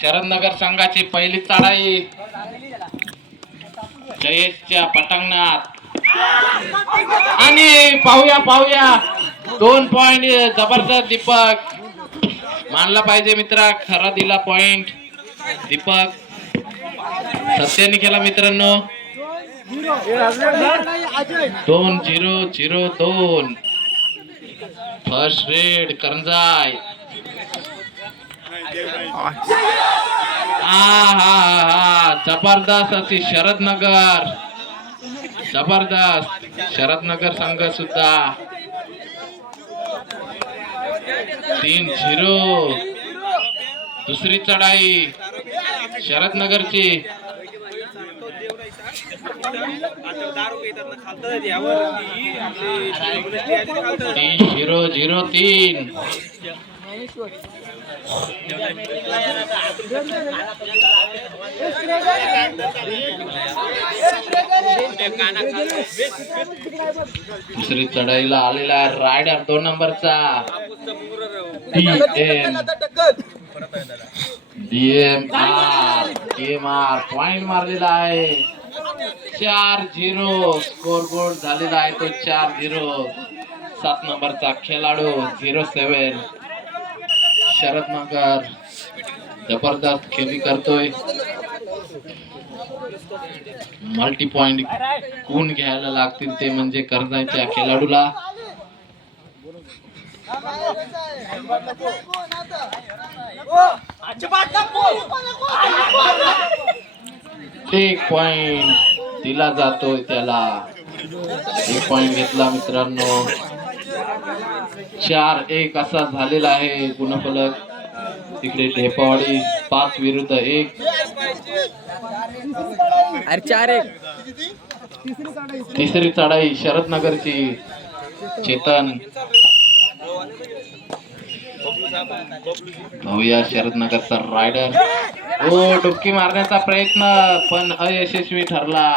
शरदनगर संघाची पहिली चढाई जयेशच्या पटांगणात आणि पाहूया 2 पॉइंट जबरदस्त दीपक मानला पाहिजे मित्रा, खरा दिला पॉइंट दीपक, सत्याने केला मित्रांनो. 2-0-0-2 फर्स्ट रेड करंजाय. जबरदस्त अशी शरदनगर संघ सुद्धा 3-0 दुसरी चढाई शरदनगरची. 3-0-0-3 दुसरी चढाईला आलेला रायडर 2 नंबरचा DMR पॉइंट मारलेला आहे. 4-0 स्कोर बोर्ड झालेला आहे तो 4-0. 7 नंबरचा खेळाडू 07 शरदनगर जबरदस्त खेळी करतोय. मल्टी पॉइंट गुण घ्यायला लागतील ते म्हणजे कर्जाच्या खेळाडूला. एक पॉइंट दिला जातोय त्याला. 1 पॉइंट घेतला मित्रांनो. 4-1 असा झालेला आहे गुणफलक. तिकडे ढेपावाडी 5 विरुद्ध 1. 4-1 तिसरी चढाई शरदनगरची चेतन भाऊया शरदनगरचा रायडर. डुबकी मारण्याचा प्रयत्न पण अयशस्वी ठरला.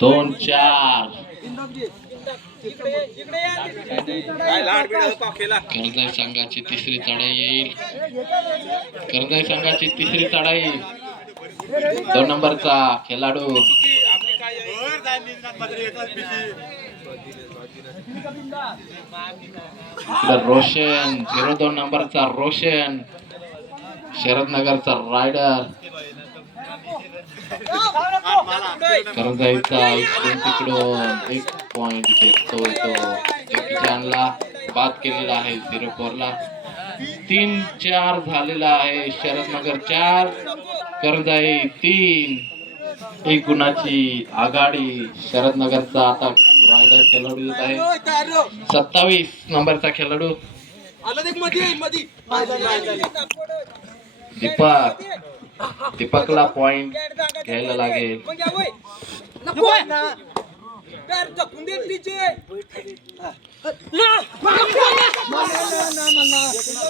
2-4 कर्जाई संघाची तिसरी चढाई येईल. कर्जाई संघाची तिसरी चढाई 2 नंबरचा खेळाडू रोशन 02 नंबरचा रोशन शरदनगरचा रायडर. कर्जाईचा तिकडून 1 पॉइंट घेतोय तो. जानला बाद केलेला आहे 04 ला. 3-4 झालेला आहे. शरदनगर 4 कर्जाई 3. 1 गुणाची आघाडी शरदनगरचा. आता रायडर खेळाडू येत आहे 27 नंबरचा खेळाडू दीपकला पॉइंट घ्यायला लागेल.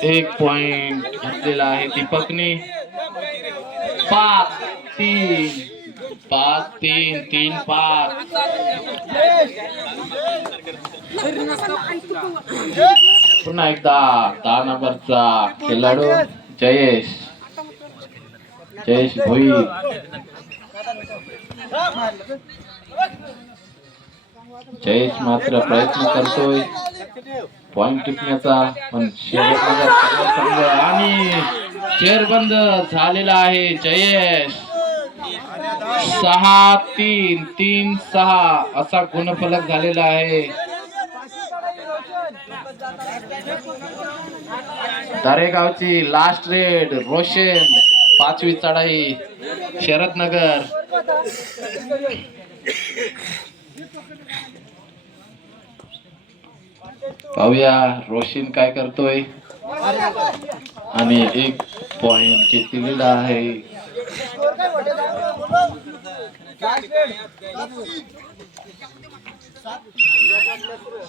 1 पॉइंट घेतलेला आहे दीपकने. 5-3 3-5 पुन्हा एकदा 10 नंबरचा खेळाडू जयेश भोई. जयेश मात्र प्रयत्न करतोय पॉइंट टिपण्याचा पण शरदनगर आणि चेअरबंद झालेला आहे जयेश. 6-3 3-6 असा गुणफलक झालेला आहे. दरेगावची लास्ट रेड रोशन 5वी चढाई शरदनगर. पाहूया रोशन काय करतोय आणि 1 पॉइंट घेतलेला आहे.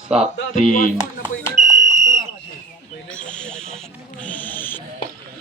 7-3